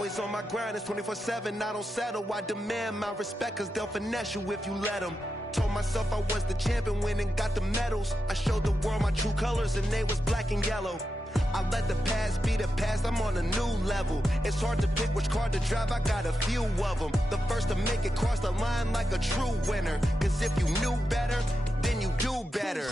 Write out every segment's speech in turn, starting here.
always on my grind, it's 24/7, I don't settle. I demand my respect, cause they'll finesse you if you let them. Told myself I was the champion, went and got the medals. I showed the world my true colors and they was black and yellow. I let the past be the past, I'm on a new level. It's hard to pick which car to drive, I got a few of them. The first to make it cross the line like a true winner. Cause if you knew better, then you do better.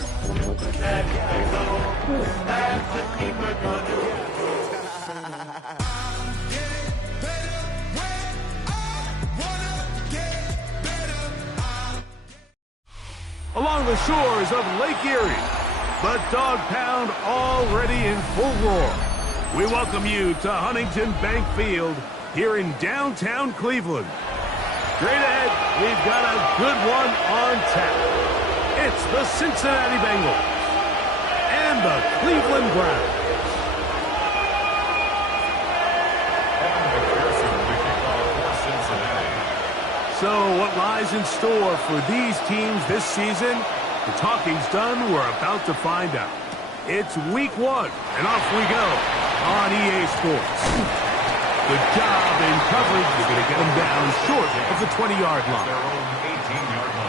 Along the shores of Lake Erie, the Dog Pound already in full roar. We welcome you to Huntington Bank Field here in downtown Cleveland. Straight ahead, we've got a good one on tap. It's the Cincinnati Bengals and the Cleveland Browns. So what lies in store for these teams this season? The talking's done, we're about to find out. It's week 1, and off we go on EA Sports. Good job in coverage. You're going to get them down short of the 20-yard line. Their own 18-yard line.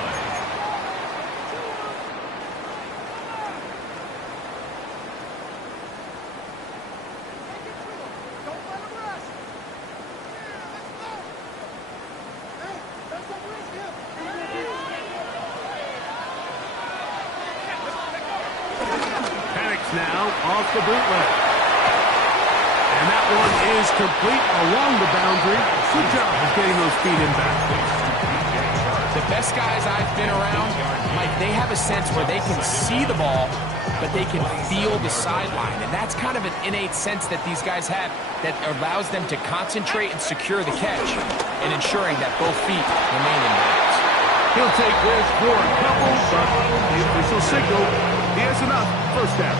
Now off the bootleg. And that one is complete along the boundary. Good job of getting those feet in back. The best guys I've been around, Mike, they have a sense where they can see the ball, but they can feel the sideline. And that's kind of an innate sense that these guys have that allows them to concentrate and secure the catch and ensuring that both feet remain in bounds. He'll take this for a couple, but the official signal, he has enough. First down.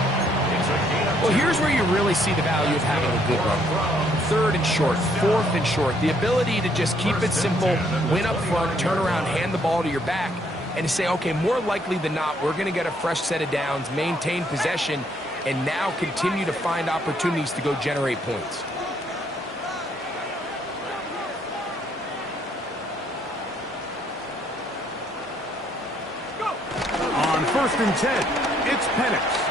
Well, here's where you really see the value of having a good run. 3rd and short, 4th and short. The ability to just keep it simple, win up front, turn around, hand the ball to your back, and to say, okay, more likely than not, we're going to get a fresh set of downs, maintain possession, and now continue to find opportunities to go generate points. On 1st and 10, it's Penix.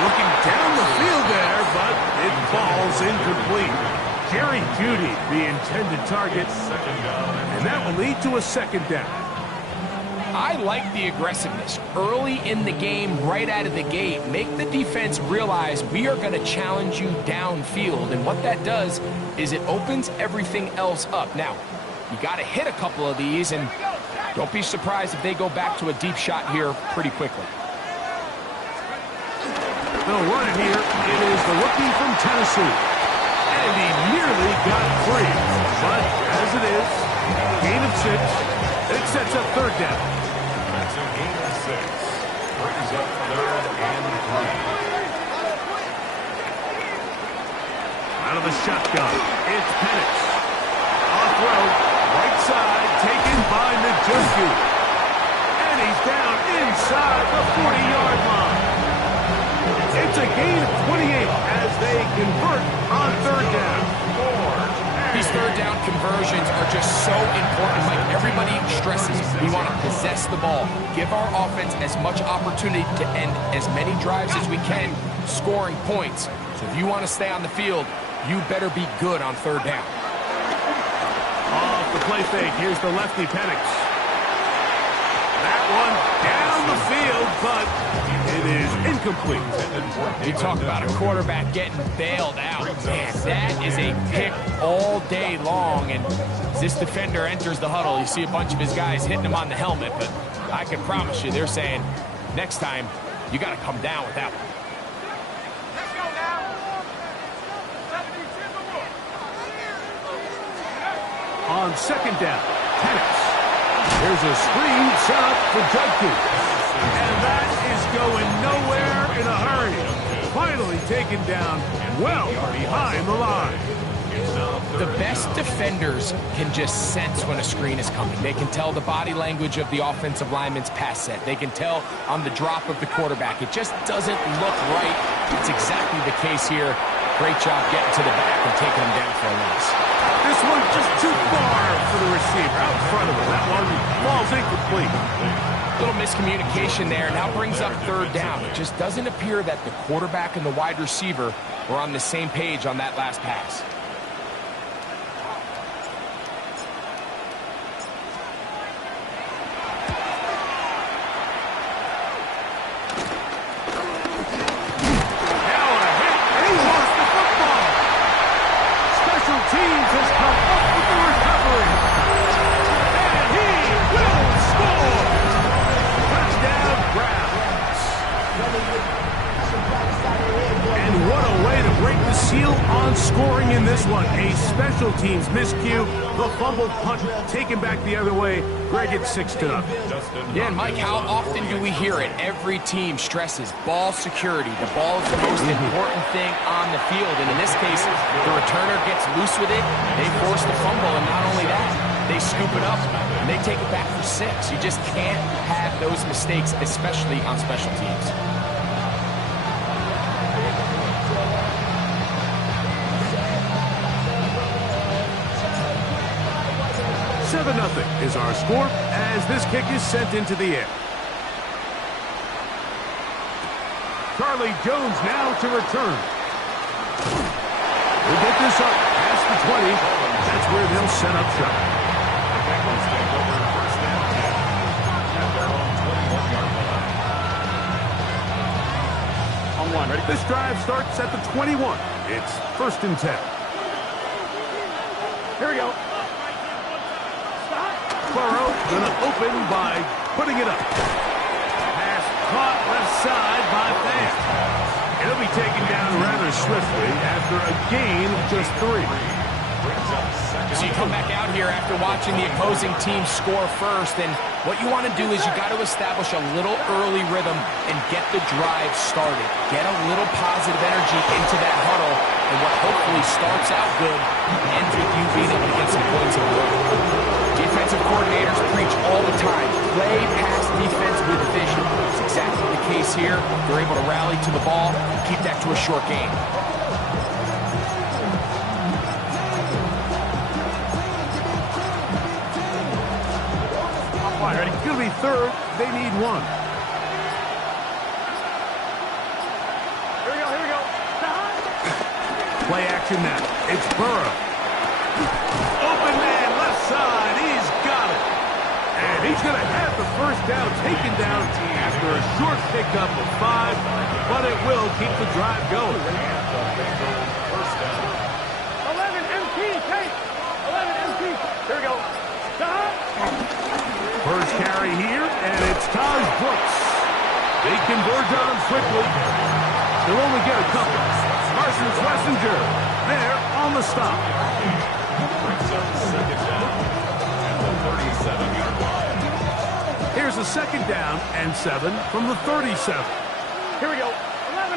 Looking down the field there, but it falls incomplete. Jerry Jeudy, the intended target, and that will lead to a 2nd down. I like the aggressiveness. Early in the game, right out of the gate, make the defense realize we are going to challenge you downfield, and what that does is it opens everything else up. Now, you got to hit a couple of these, and don't be surprised if they go back to a deep shot here pretty quickly. They'll run it here. It is the rookie from Tennessee. And he nearly got free. But as it is, gain of 6. It sets up 3rd down. That's a gain of 6. Brings up 3rd and 3. Out of the shotgun, it's Penix. Off road, right side, taken by Njoku. And he's down inside the 40-yard line. It's a gain of 28 as they convert on 3rd down. These 3rd down conversions are just so important. Like everybody stresses, we want to possess the ball, give our offense as much opportunity to end as many drives as we can, scoring points. So if you want to stay on the field, you better be good on 3rd down. Off the play fake, here's the lefty Penix. That one down the field, but it is incomplete. You talk about a quarterback getting bailed out. Man, that is a pick all day long. And as this defender enters the huddle, you see a bunch of his guys hitting him on the helmet. But I can promise you, they're saying, next time, you got to come down with that one. On 2nd down, Penix. There's a screen set up for Njoku. And that is going nowhere in a hurry. Finally taken down well behind the line. The best defenders can just sense when a screen is coming. They can tell the body language of the offensive lineman's pass set. They can tell on the drop of the quarterback. It just doesn't look right. It's exactly the case here. Great job getting to the back and taking him down for a loss. This one's just too far for the receiver. Out in front of him. That one falls incomplete. Little miscommunication there. Now brings up third down. It just doesn't appear that the quarterback and the wide receiver were on the same page on that last pass. Scoring in this one, a special teams miscue, the fumble punt taken back the other way. Greg, it's 6-0. Yeah, and Mike, how often do we hear it? Every team stresses ball security. The ball is the most important thing on the field, and in this case, the returner gets loose with it, they force the fumble, and not only that, they scoop it up, and they take it back for 6. You just can't have those mistakes, especially on special teams. 7-0 is our score as this kick is sent into the air. Charlie Jones now to return. We'll get this up past the 20. That's where they'll set up shop. On one, ready? This drive starts at the 21. It's 1st and 10. Here we go. Burrow gonna open by putting it up. Pass caught left side by Fan. It'll be taken down rather swiftly after a gain of just 3. So you come back out here after watching the opposing team score first, and what you want to do is you got to establish a little early rhythm and get the drive started. Get a little positive energy into that huddle, and what hopefully starts out good ends with you being able to get some points in a row. Defensive coordinators preach all the time, play pass defense with vision. It's exactly the case here. They're able to rally to the ball and keep that to a short game. Ready? It's going to be 3rd. They need 1. Here we go. Play action now. It's Burrow. Open man, left side. He's got it. And he's going to have the first down taken down after a short pickup of 5, but it will keep the drive going. 11 MT, take. 11 MT. Here we go. First carry here, and it's Taj Brooks. They converge on him quickly. They'll only get a couple. Parsons Wessinger there on the stop. Here's a 2nd down and 7 from the 37. Here we go. 11.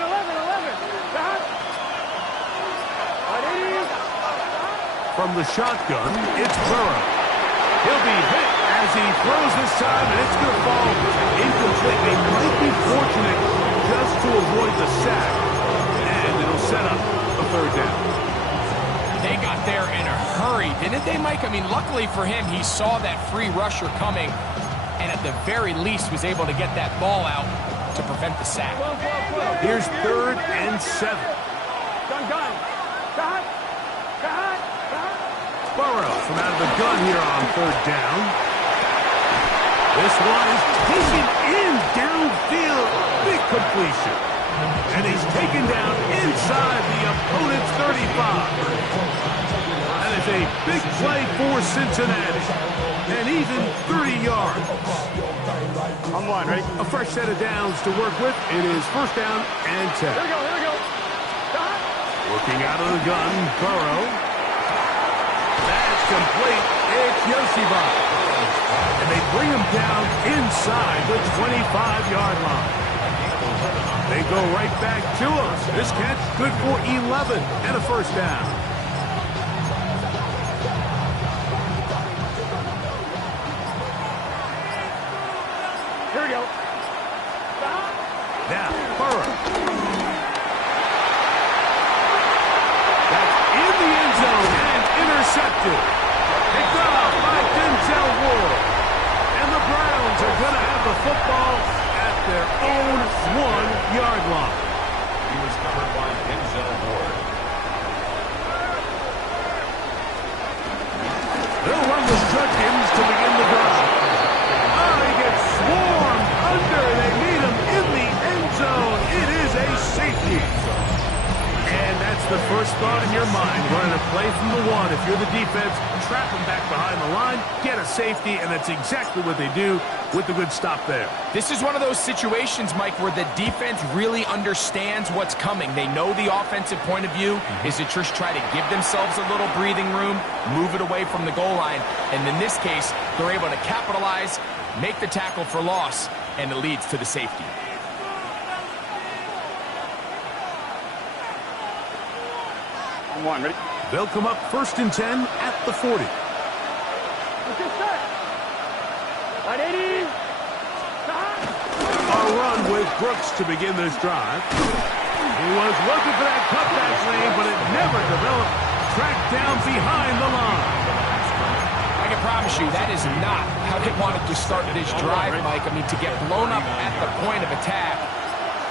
From the shotgun, it's Burrow. He'll be hit as he throws this time, and it's going to fall incomplete. They might be fortunate just to avoid the sack, and it'll set up a 3rd down. They got there in a hurry, didn't they, Mike? I mean, luckily for him, he saw that free rusher coming, and at the very least was able to get that ball out to prevent the sack. Here's 3rd and 7. Gun. Burrow from out of the gun here on 3rd down. This one is taken in downfield. Big completion. And he's taken down inside the opponent's 35. That is a big play for Cincinnati. And even 30 yards. On one, ready? A fresh set of downs to work with. It is 1st down and 10. Here we go. Working out of the gun, Burrow. That's complete. It's Yoshiba. And they bring him down inside the 25-yard line. They go right back to him. This catch good for 11 and a 1st down. Here we go. Now, Burrow. intercepted. Picked off by Denzel Ward. And the Browns are going to have the football at their own 1-yard line. He was covered by Denzel Ward. They'll run with Judkins to begin the drive. Oh, he gets swarmed under. They meet him in the end zone. It is a safety. And that's the first thought in your mind, running a play from the 1. If you're the defense, trap them back behind the line, get a safety, and that's exactly what they do with the good stop there. This is one of those situations, Mike, where the defense really understands what's coming. They know the offensive point of view is to just try to give themselves a little breathing room, move it away from the goal line, and in this case, they're able to capitalize, make the tackle for loss, and it leads to the safety. One, ready? They'll come up 1st and 10 at the 40. A run with Brooks to begin this drive. He was looking for that cutback lane, but it never developed. Tracked down behind the line. I can promise you that is not how they wanted to start this drive, Mike. I mean, to get blown up at the point of attack,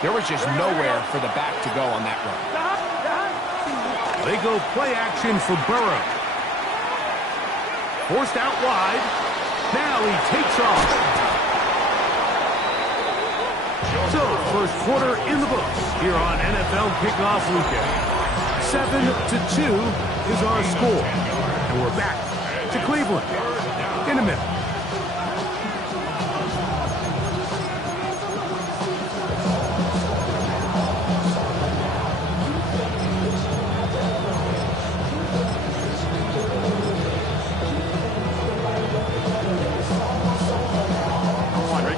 there was just nowhere for the back to go on that run. They go play action for Burrow. Forced out wide. Now he takes off. So, first quarter in the books here on NFL Kickoff Weekend. 7-2 is our score. And we're back to Cleveland in a minute.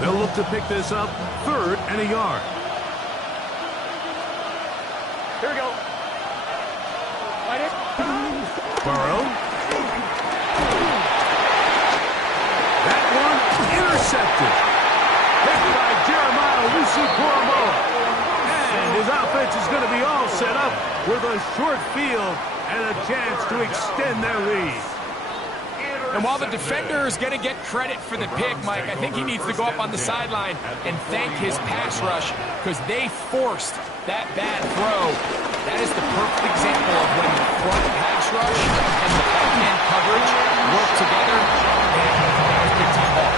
They'll look to pick this up, 3rd and a yard. Here we go. Light it. Burrow. That one intercepted. Picked by Jeremiah Lucy-Koromoa. And his offense is going to be all set up with a short field and a chance to extend their lead. And while the defender is going to get credit for the pick, Mike, I think he needs to go up on the sideline and thank his pass rush because they forced that bad throw. That is the perfect example of when the front pass rush and the back-end coverage work together. And that was big time ball.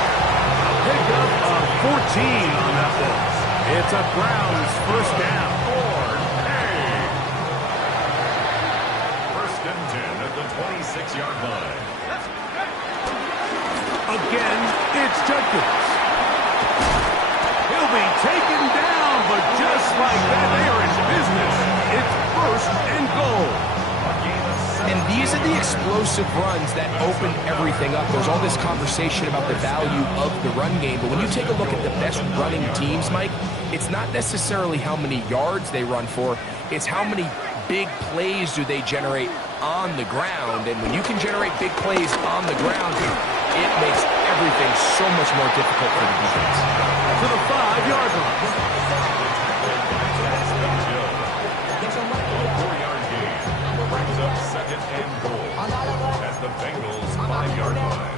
Pick up a 14 on that one. It's a Browns first down. 1st and 10 at the 26-yard line. Again, it's Judkins. He'll be taken down, but just like that, they are in business. It's 1st and goal. And these are the explosive runs that open everything up. There's all this conversation about the value of the run game, but when you take a look at the best running teams, Mike, it's not necessarily how many yards they run for, it's how many big plays do they generate on the ground. And when you can generate big plays on the ground, it makes everything so much more difficult for the defense. To the 5-yard line. 4-yard gain brings up 2nd and goal at the Bengals 5-yard line.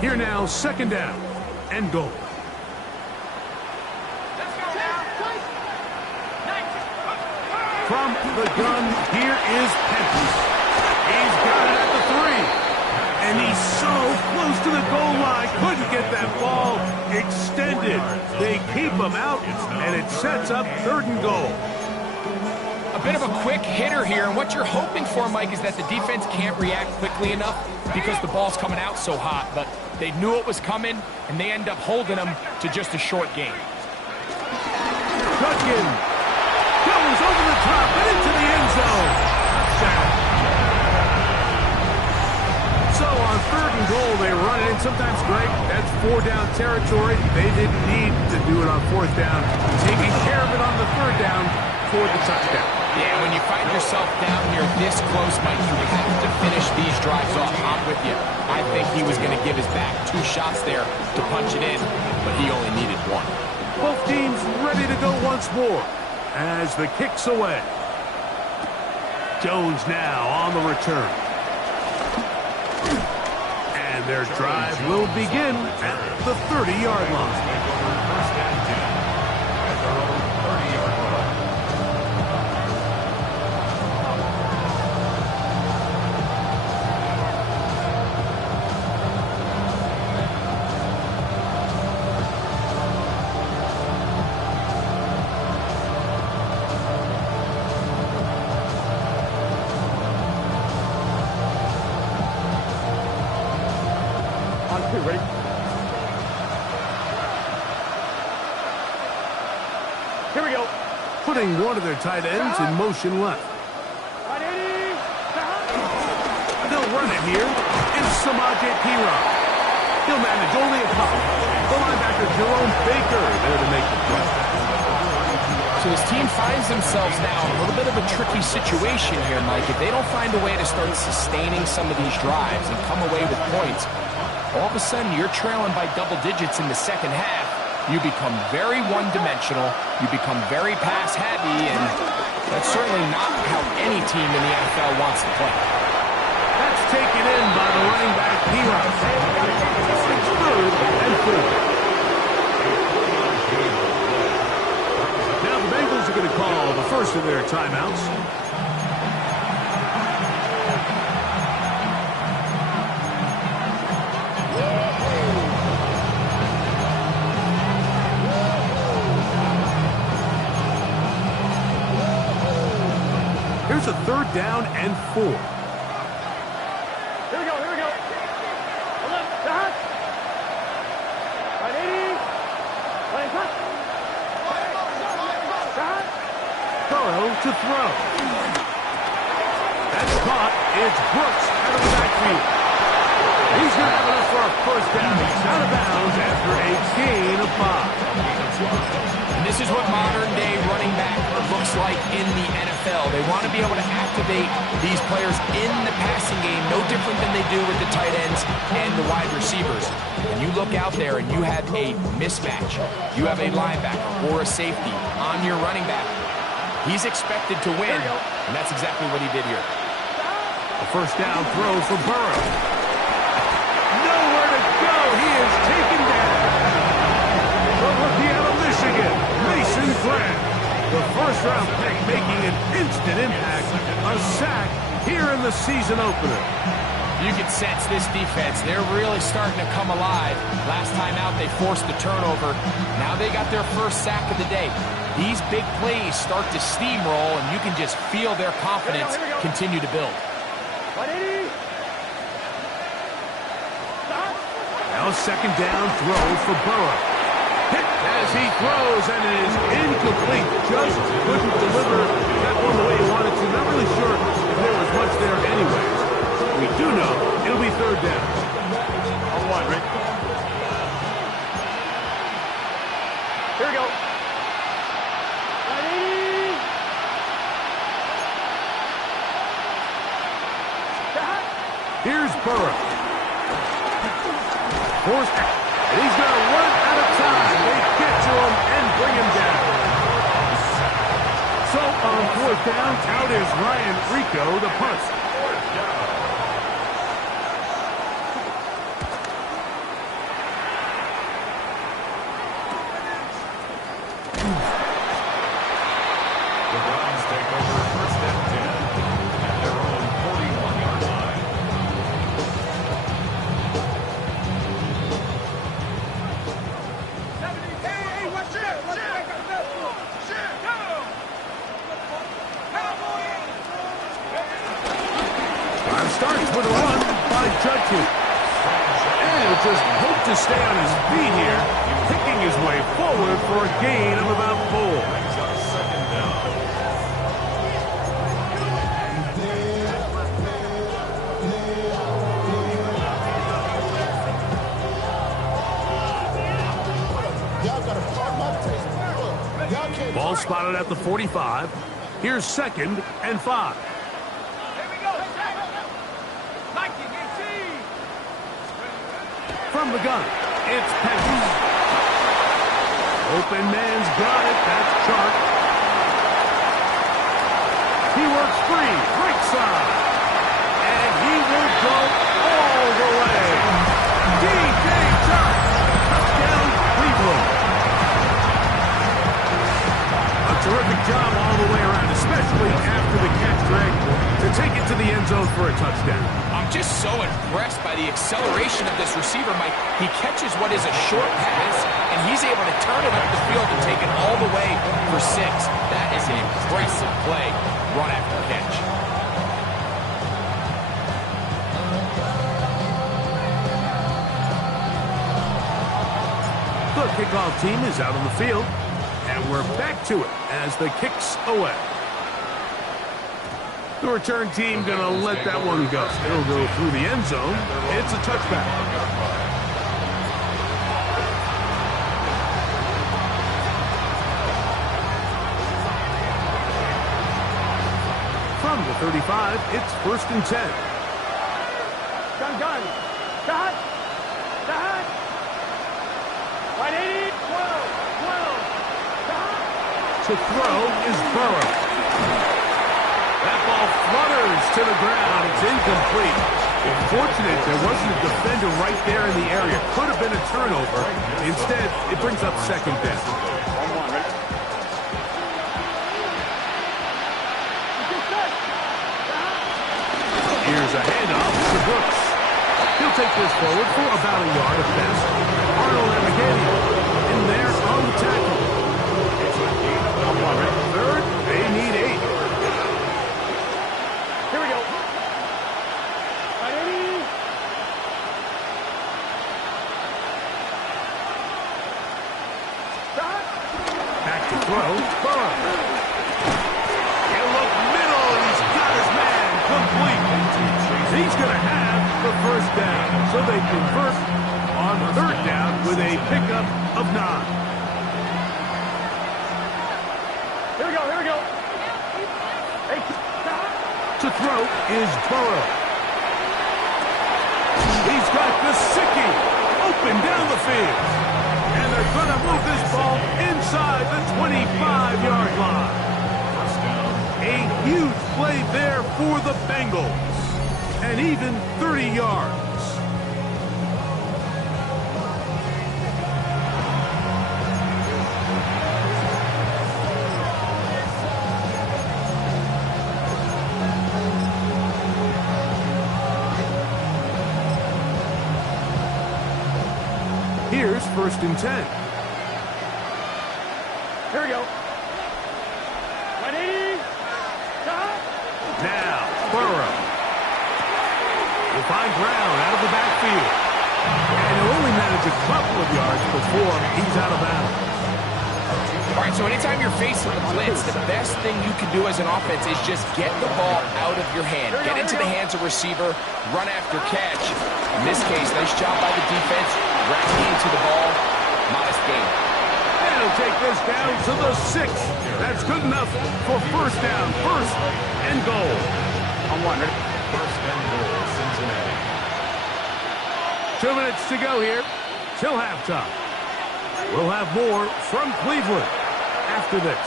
Here now, 2nd down and goal. From the gun, here is Pentis. He's got it at the 3. And he's so close to the goal line. Couldn't get that ball extended. They keep him out, and it sets up 3rd and goal. A bit of a quick hitter here, and what you're hoping for, Mike, is that the defense can't react quickly enough because the ball's coming out so hot. But they knew it was coming, and they end up holding them to just a short gain. Judkins goes over the top and into the end zone. Touchdown. So on 3rd and goal, they run it in. Sometimes, Greg, that's 4-down territory. They didn't need to do it on 4th down. Taking care of it on the 3rd down for the touchdown. Yeah, when you find yourself down here this close, Mike, you have to finish these drives off. I'm with you. I think he was going to give his back 2 shots there to punch it in, but he only needed 1. Both teams ready to go once more. as the kick's away. Jones now on the return. And their drive will begin at the 30-yard line. First and 10 at their own 30-yard line. Ready? Here we go. Putting one of their tight ends in motion left. They'll run it here. It's Samaje Perine. He'll manage only a couple. The linebacker Jerome Baker there to make the play. So this team finds themselves now in a little bit of a tricky situation here, Mike. If they don't find a way to start sustaining some of these drives and come away with points, all of a sudden you're trailing by double digits in the second half. You become very one-dimensional. You become very pass-heavy, and that's certainly not how any team in the NFL wants to play. That's taken in by the running back, Perine. It's 3rd and 4. Now the Bengals are going to call the first of their timeouts. Here's a 3rd down and 4. Here we go, here we go. Left, back. Right 80. Right cut. Back. Burrow to throw. That's caught. It's Brooks out of the backfield. He's going to have enough for a first down. He's out of bounds after a gain of 5. And this is what modern-day running back looks like in the NFL. They want to be able to activate these players in the passing game, no different than they do with the tight ends and the wide receivers. When you look out there and you have a mismatch, you have a linebacker or a safety on your running back, he's expected to win, and that's exactly what he did here. A first down throw for Burrow. Nowhere to go. He is taken down. The rookie out of Michigan, Mason Grant. The first-round pick making an instant impact. A sack here in the season opener. You can sense this defense. They're really starting to come alive. Last time out, they forced the turnover. Now they got their first sack of the day. These big plays start to steamroll, and you can just feel their confidence continue to build. 180. Now second down throw for Burrow. Hit as he throws, and it is incomplete. Just couldn't deliver that one the way he wanted to. Not really sure if there was much there anyways. We do know it'll be 3rd down. On one, Rick. Here we go. 180. Here's Burrow. Forced, and he's going to run out of time. They get to him and bring him down. So on 4th down, out is Ryan Rico, the punt. The Browns take over 1st and 10 at their own 41-yard line. Time starts with a run by Judkins. And he'll just hope to stay on his feet here, picking his way forward for a gain of about 4. Brings up 2nd down. Ball spotted at the 45. Here's 2nd and 5. From the gun, it's Penny. Open man's got it. That's Chark. He works free, right side. And he will go all the way. DJ Chark. Touchdown, Cleveland. A terrific job all the way around, especially after the catch, Greg, to take it to the end zone for a touchdown. I'm just so impressed by the acceleration of this receiver, Mike. He catches what is a short pass, and he's able to turn it up the field and take it all the way for 6. That is an impressive play, run after catch. The kickoff team is out on the field, and we're back to it as the kick's away. The return team going to let that one go. It'll go through the end zone. It's a touchback. From the 35, it's 1st and 10. Gun. Cut. Right 80. 12. To throw is Burrow. That ball flutters to the ground. It's incomplete. Fortunate there wasn't a defender right there in the area. Could have been a turnover. Instead, it brings up 2nd down. Here's a handoff to Brooks. He'll take this forward for about a yard at best. Arnold and McGaney in there on the tackle. 3rd, they need 8. Here we go. Right 80. Back to throw, Burrow. He'll look middle, and he's got his man complete. He's going to have the 1st down, so they convert on 3rd down with a pickup of 9. Here we go. Hey, To throw is Burrow. He's got Gesicki open down the field. And they're going to move this ball inside the 25-yard line. A huge play there for the Bengals. And even 30 yards. Here's 1st and 10. here we go. Right 80. Cut. Now, Burrow. Will find ground out of the backfield. And he'll only manage a couple of yards before he's out of bounds. All right, so anytime you're facing the blitz, the best thing you can do as an offense is just get the ball out of your hand. Get into the hands of receiver, run after catch. In this case, nice job by the defense, racking into the ball, modest gain. And he'll take this down to the 6. That's good enough for 1st down, 1st and goal. On 1. 1st and goal, Cincinnati. 2 minutes to go here till halftime. We'll have more from Cleveland after this.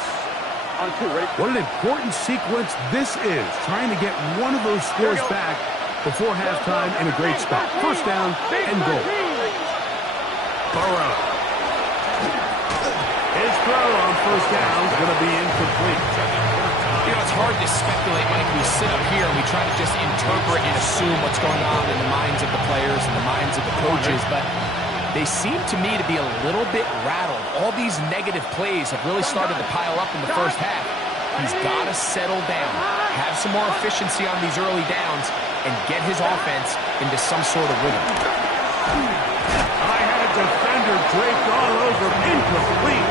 On 2, ready? What an important sequence this is, trying to get one of those scores back before halftime in a great spot. 1st down and goal. Burrow. His throw on 1st down is going to be incomplete. You know, it's hard to speculate, Mike. We sit up here and we try to just interpret and assume what's going on in the minds of the players and the minds of the coaches, but they seem to me to be a little bit rattled. All these negative plays have really started to pile up in the 1st half. He's got to settle down, have some more efficiency on these early downs, and get his offense into some sort of rhythm. I had a defender draped all over, incomplete.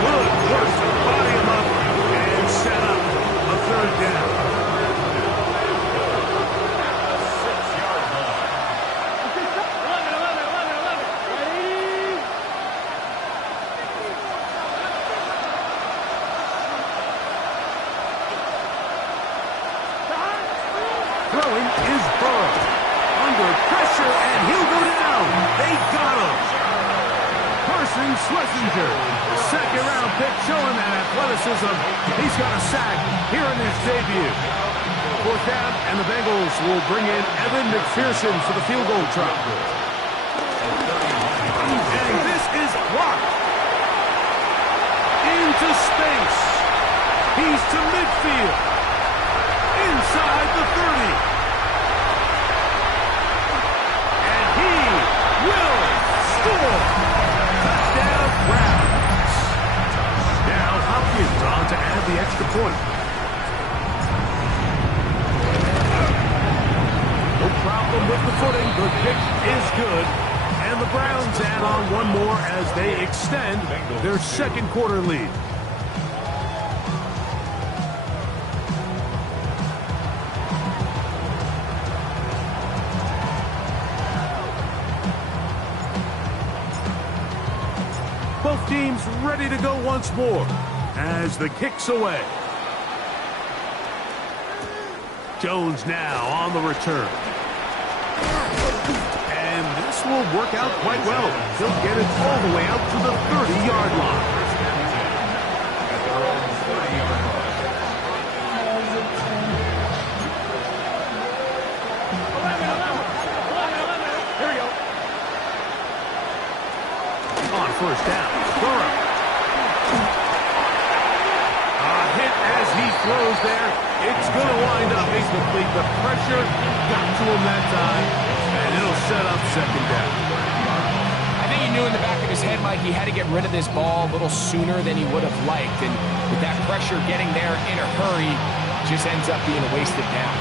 Good work to body him up and set up a 3rd down. 6-yard line. 11, 11, 11. Throwing is Burrow. Under pressure, and he'll go down. They got him. Carson Schlesinger, 2nd-round pick showing that athleticism. He's got a sack here in his debut. Fourth down, and the Bengals will bring in Evan McPherson for the field goal try. And this is blocked. Into space. He's to midfield. Inside the 30. And he will score. Touchdown, Browns. Now Hopkins on to add the extra point. No problem with the footing. The kick is good. And the Browns add on one more as they extend their second quarter lead. Both teams ready to go once more as the kick's away. Jones now on the return. And this will work out quite well. He'll get it all the way out to the 30-yard line. At their own 30-yard line. 11. Here we go. On first down, Burrow. A hit as he throws there. It's going to wind up incomplete. The pressure got to him that time, and it'll set up second down. I think he knew in the back of his head, Mike, he had to get rid of this ball a little sooner than he would have liked. And with that pressure getting there in a hurry, just ends up being a wasted down.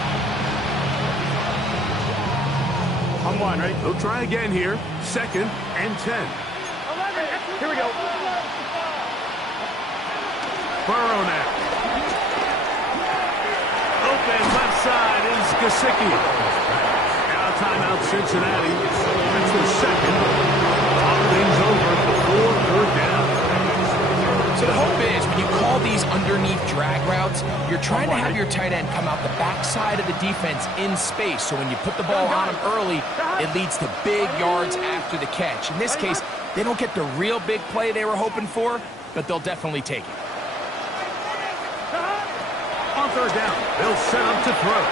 On one, right? They'll try again here. Second and 10. 11. Here we go. Burrow now. Open left side is Gesicki. Now timeout Cincinnati. That's their second. Talk things over before third down. So the hope is when you call these underneath drag routes, you're trying to have your tight end come out the backside of the defense in space. So when you put the ball on him early, it leads to big yards after the catch. In this case, they don't get the real big play they were hoping for, but they'll definitely take it. On third down, they'll set up to throw.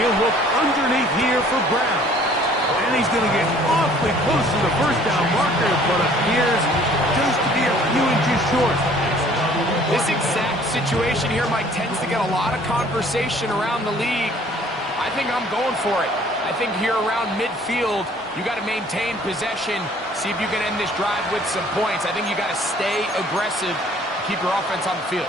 He'll look underneath here for Brown. And he's going to get awfully close to the first down marker, but appears just to be a few inches short. This exact situation here, Mike, tends to get a lot of conversation around the league. I think I'm going for it. I think here around midfield, you got to maintain possession, see if you can end this drive with some points. I think you got to stay aggressive, keep your offense on the field.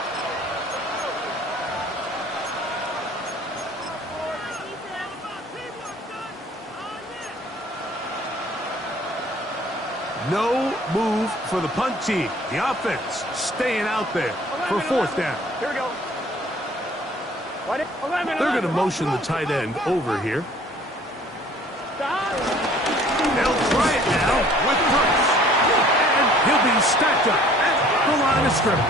No move for the punt team. The offense staying out there for fourth down. Here we go. 11. They're going to motion the tight end over here. They'll try it now with Brooks. And he'll be stacked up at the line of scrimmage.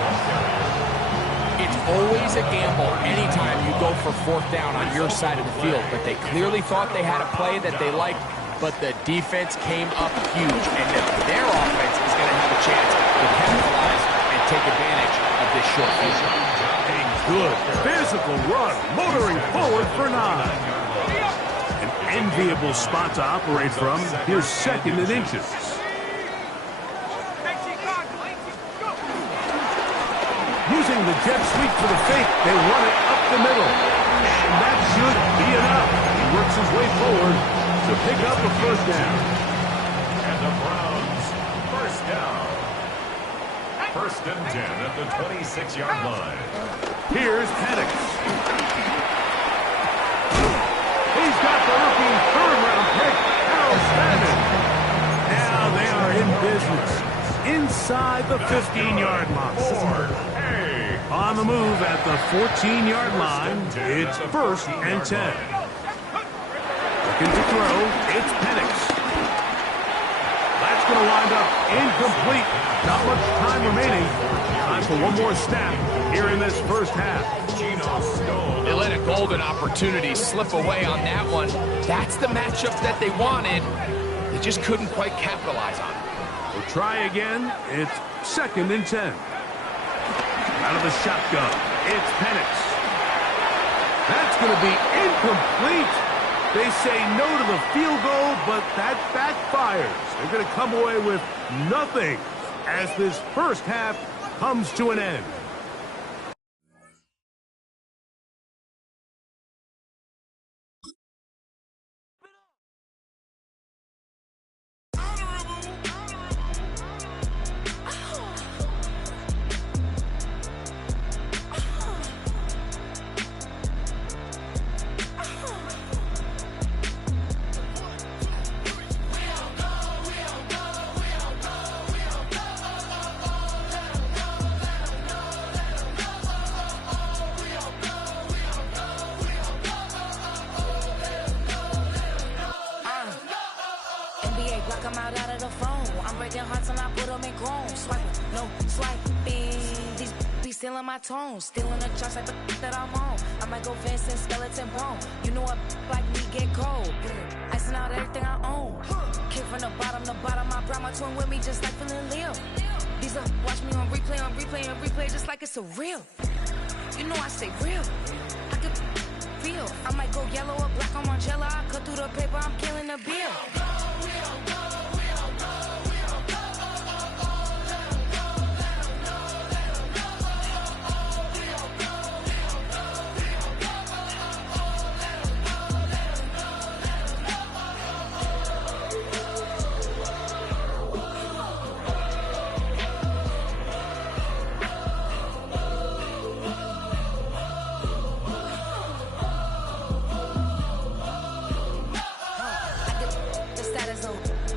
It's always a gamble anytime you go for fourth down on your side of the field, but they clearly thought they had a play that they liked, but the defense came up huge, and their offense is going to have a chance to capitalize and take advantage of this short field. A good physical run, motoring forward for 9. An enviable spot to operate from. Here's second and inches. Using the jet sweep for the fake, they run it up the middle. And that should be enough. He works his way forward to pick up a first down. And the Browns, first down. First and 10 at the 26-yard line. Here's Penix. He's got the rookie third-round pick, Harold Stanton. Now they are in business inside the 15-yard line. On the move at the 14-yard line, it's first and 10. Looking to throw, it's Penix. That's going to wind up incomplete. Not much time remaining. Time for one more snap here in this first half. They let a golden opportunity slip away on that one. That's the matchup that they wanted. They just couldn't quite capitalize on it. We'll try again. It's second and 10. Out of the shotgun, it's Penix. That's going to be incomplete. They say no to the field goal, but that backfires. They're going to come away with nothing as this first half comes to an end. I'm out of the phone. I'm breaking hearts and I put them in chrome. Swiping, no swiping. These be stealing my tones. Stealing the trust like the that I'm on. I might go Vincent Skeleton Bone. You know what like me get cold. Icing out everything I own. Kick from the bottom to bottom. I brought my twin with me just like feeling Leo. These are watch me on replay, just like it's a real. You know I stay real. I could feel. I might go yellow or black on Margiela. I cut through the paper. I'm killing the bill.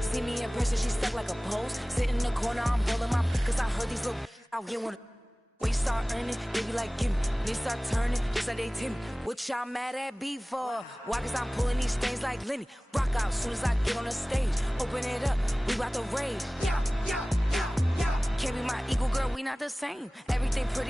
See me in person, she stuck like a post. Sit in the corner, I'm rolling my cause I heard these little out here wanna. When you start earning, they be like, gimme. When you start turning, just like they Timmy. What y'all mad at me for? Why? Cause I'm pulling these strings like Lenny. Rock out soon as I get on the stage. Open it up, we about to rage. Yeah. Can't be my equal, girl, we not the same. Everything pretty.